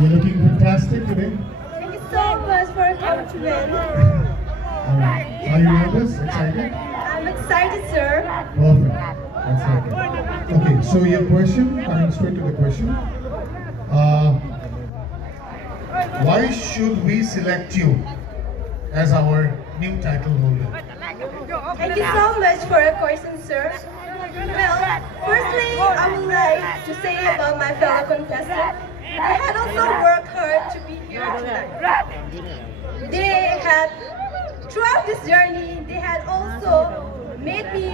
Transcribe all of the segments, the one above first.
You're looking fantastic today. Thank you so much for your compliment. Alright. Are you nervous? Excited? I'm excited, sir. Perfect. That's okay. Okay, so your question, coming straight to the question. Why should we select you as our new title holder? Thank you so much for your question, sir. Well, firstly, I would like to say about my fellow contestants. They had also worked hard to be here tonight. They had, throughout this journey, they had also made me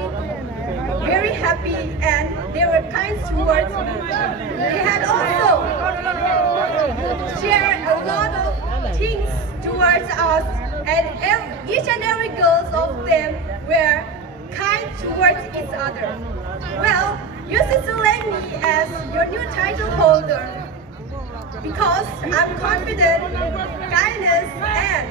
very happy and they were kind towards me. They had also shared a lot of things towards us and each and every girl of them were kind towards each other. Well, you should select me as your new title holder because I'm confident, kindness, and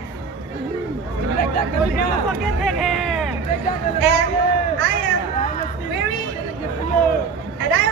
I am very confidence and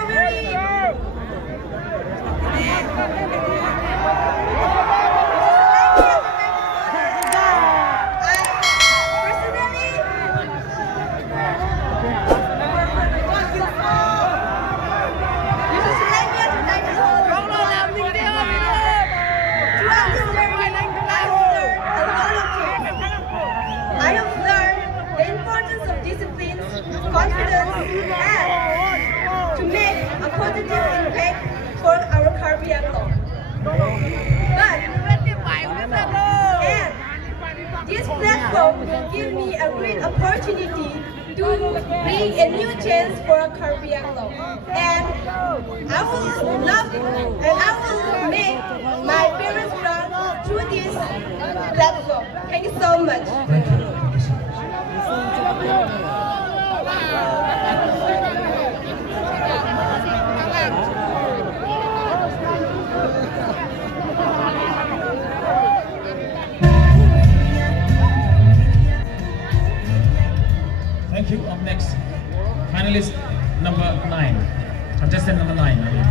to make a positive impact for our Caribbean law. And this platform will give me a great opportunity to bring a new chance for Caribbean law. And I will love it and I will make my parents proud through this platform. Thank you so much. Thank you. Thank you so much. Thank you. Up next, finalist number 9, contestant number 9. Contestant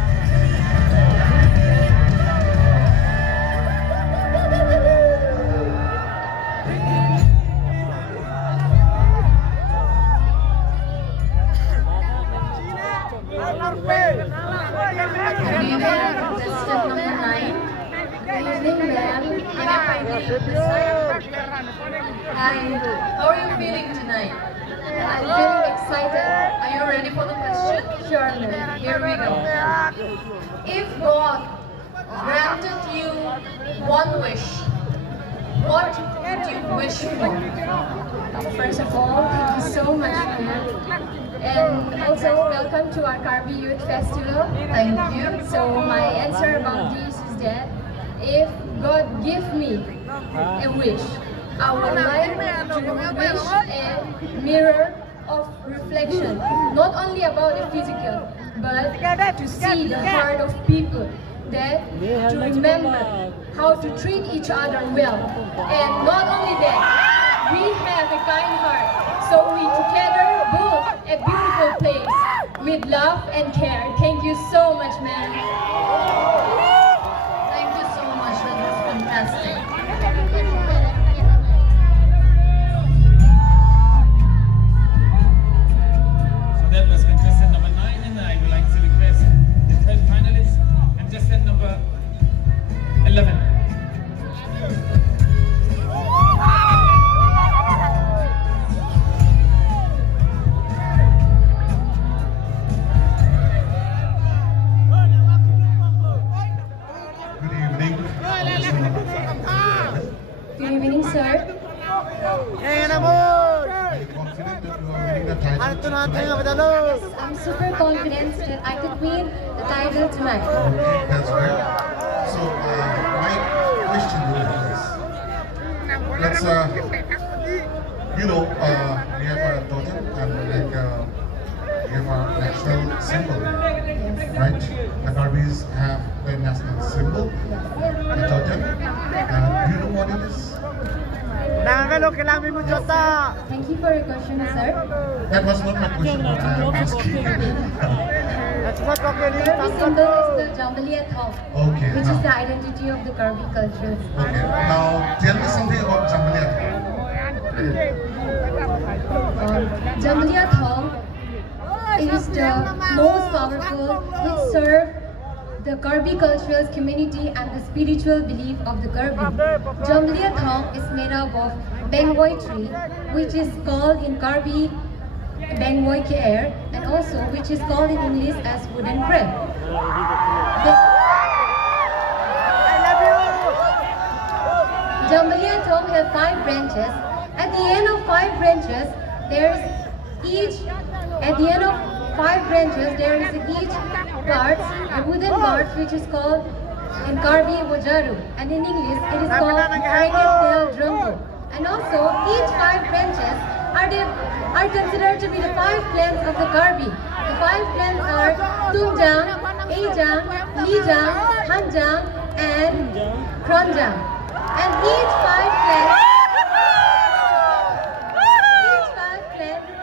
number 9. Good evening, ma'am. Can I finally decide? Hi, how are you feeling tonight? I'm feeling excited. Are you ready for the question? Sure, ma'am. Here we go. If God granted you one wish, what would you wish for? First of all, thank you so much, ma'am. And also, welcome to our Carby Youth Festival. Thank you. So, my answer about this is that if God give me a wish, I would like to wish a mirror of reflection, not only about the physical, but to see the heart of people, that to remember how to treat each other well. And not only that, we have a kind heart, so we together build a beautiful place with love and care. Thank you so much, ma'am. Thank you so much, that was fantastic. That was contestant number 9, and I would like to request the third finalist, contestant number 11. Good evening. Good evening, sir. Are you confident that you are winning the title tonight? I'm super confident that I could win the title tonight. Okay, that's great. So, my question to you is, let's, we have a totem and like we have a national symbol, right? The Barbies have their national symbol, the totem. Do you know what it is? Thank you for your question, sir. That was not my question, but I am asking. Kirby symbol is the Jambalia Thong, Okay, which is now. the identity of the Kirby culture. Okay, now tell me something about Jambalia. Jambalia Thong is the most powerful, which serve the Kirby cultural community and the spiritual belief of the Kirby. Jambalia Thong is made up of bangwoi tree, which is called in Kirby bangwoi ke'er, and also which is called in English as wooden crib. Jambalia Thong have 5 branches. At the end of 5 branches, there is each parts, a wooden parts which is called in Kirby Wajaru, and in English it is called Tail Drumbo. And also each 5 branches are considered to be the 5 clans of the Kirby. The 5 clans are Tungjang, Ajang, Lijang, Hanjang, and Kronjang. And each 5 clans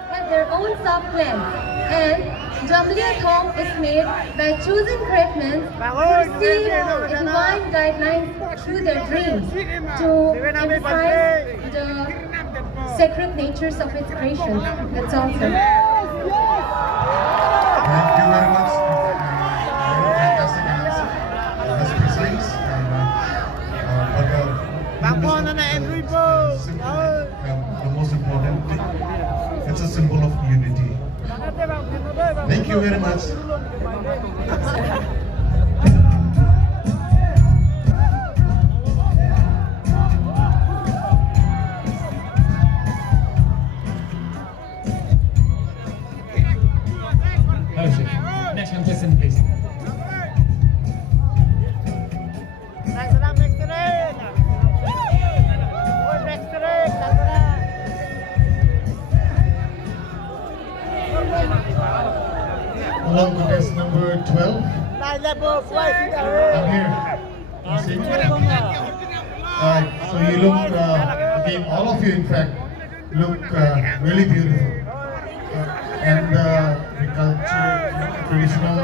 have their own sub-clans. And Jambalia Thong is made by chosen craftsmen who receive divine guidelines through their dreams to emphasize the sacred natures of its creation. That's all, sir. Thank you very much. Very fantastic answer. That's precise. The most important thing, it's a symbol of unity. Thank you very much. Hello, Chef. Next contestant, please. Hello, contestant number 12. I'm here. You see? Alright, so you look, again, all of you in fact, look really beautiful. And the culture, traditional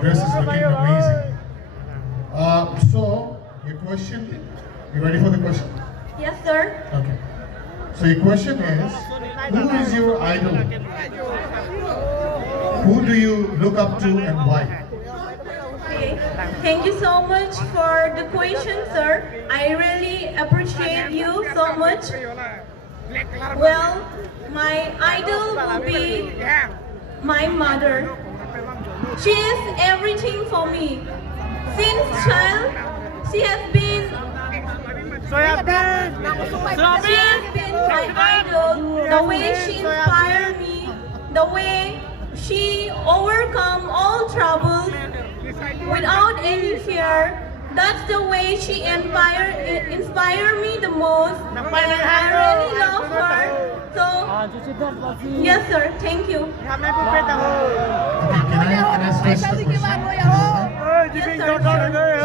dress is looking amazing. So, your question, you ready for the question? Yes, sir. Okay. So your question is, who is your idol? Who do you look up to and why? Okay. Thank you so much for the question, sir. I really appreciate you so much. Well, my idol will be my mother. She is everything for me. Since child, she has been my idol. The way she inspired me, the way she overcome all troubles without any fear. That's the way she inspired me the most, and I really love her. So, yes, sir. Thank you. Okay, can I stress the question? Yes, sir. So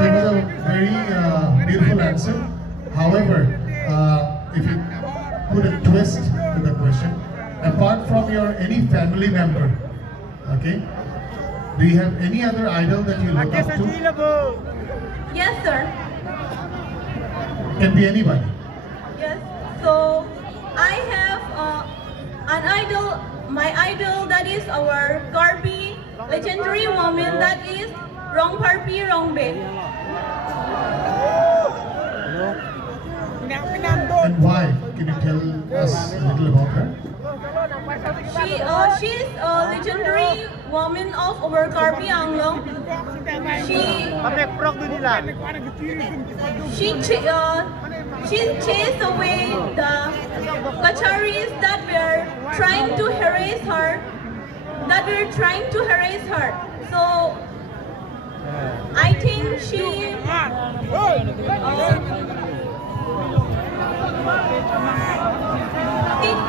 it was a very beautiful answer. However, if you put a twist to the question, apart from your any family member, okay, do you have any other idol that you look up to? Yes, sir. Can be anybody. Yes. So I have an idol. My idol, that is our Garbi legendary woman, that is Rongparpi Rongbei. And why? Can you tell us a little about her? She's a legendary woman of our Garbi Anglong. She chased away the Kacharis that were trying to harass her. So I think she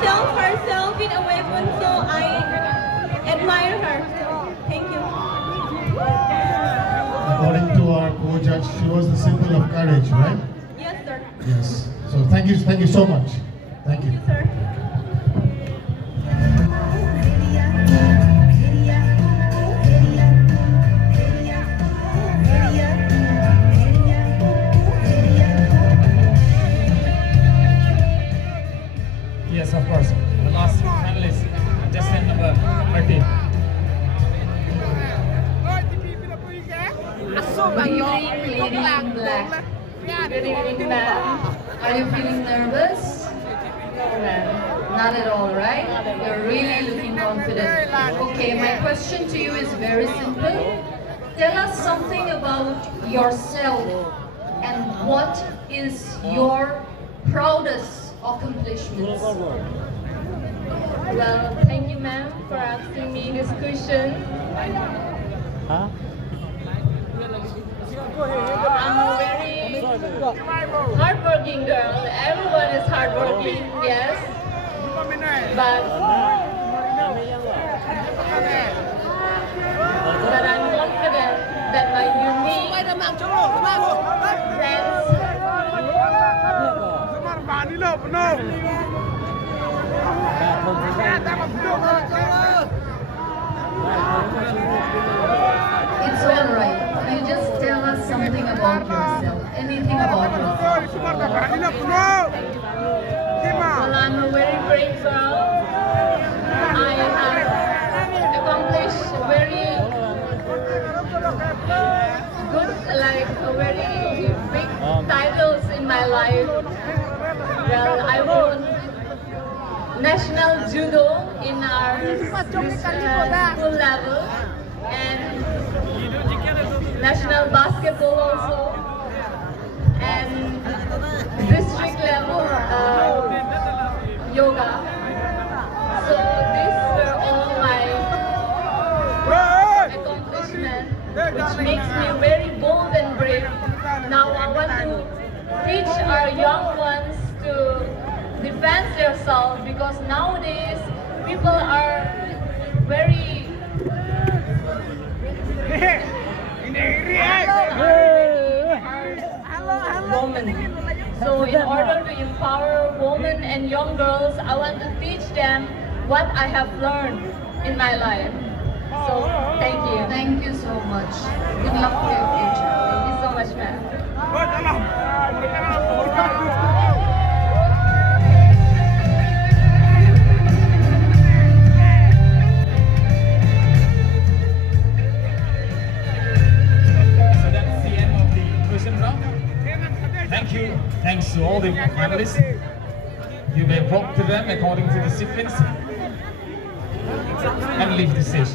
tells herself in a weapon, so I admire her. So thank you. According to our co-judge, she was the symbol of courage, right? Yes, sir. Yes. So thank you so much. Thank you. Sir. Yes, of course. The last finalist, contestant number 13. Good evening, lady in black. Good evening, ma'am. Are you feeling nervous? No, ma'am. Not at all, right? You're really looking confident. Okay, my question to you is very simple. Tell us something about yourself and what is your proudest accomplishments? Well, thank you, ma'am, for asking me this question. I'm a very hardworking girl. Everyone is hardworking, yes. But I'm confident that my unique It's alright. You just tell us something about yourself. Anything about yourself. well, I'm a very brave girl. I have accomplished very good, like a very big titles in my life. Well, I won national judo in our school level and national basketball also and district level yoga. So these were all my accomplishments, which makes me very bold and brave. Now I want to teach our young ones to defend themselves, because nowadays people are very women. So in order to empower women and young girls, I want to teach them what I have learned in my life. So thank you. Thank you so much. Good luck for your future. Thank you so much, ma'am. So that's the end of the question round. Thank you. Thanks to all the finalists. You may vote to them according to the sequence and leave the stage.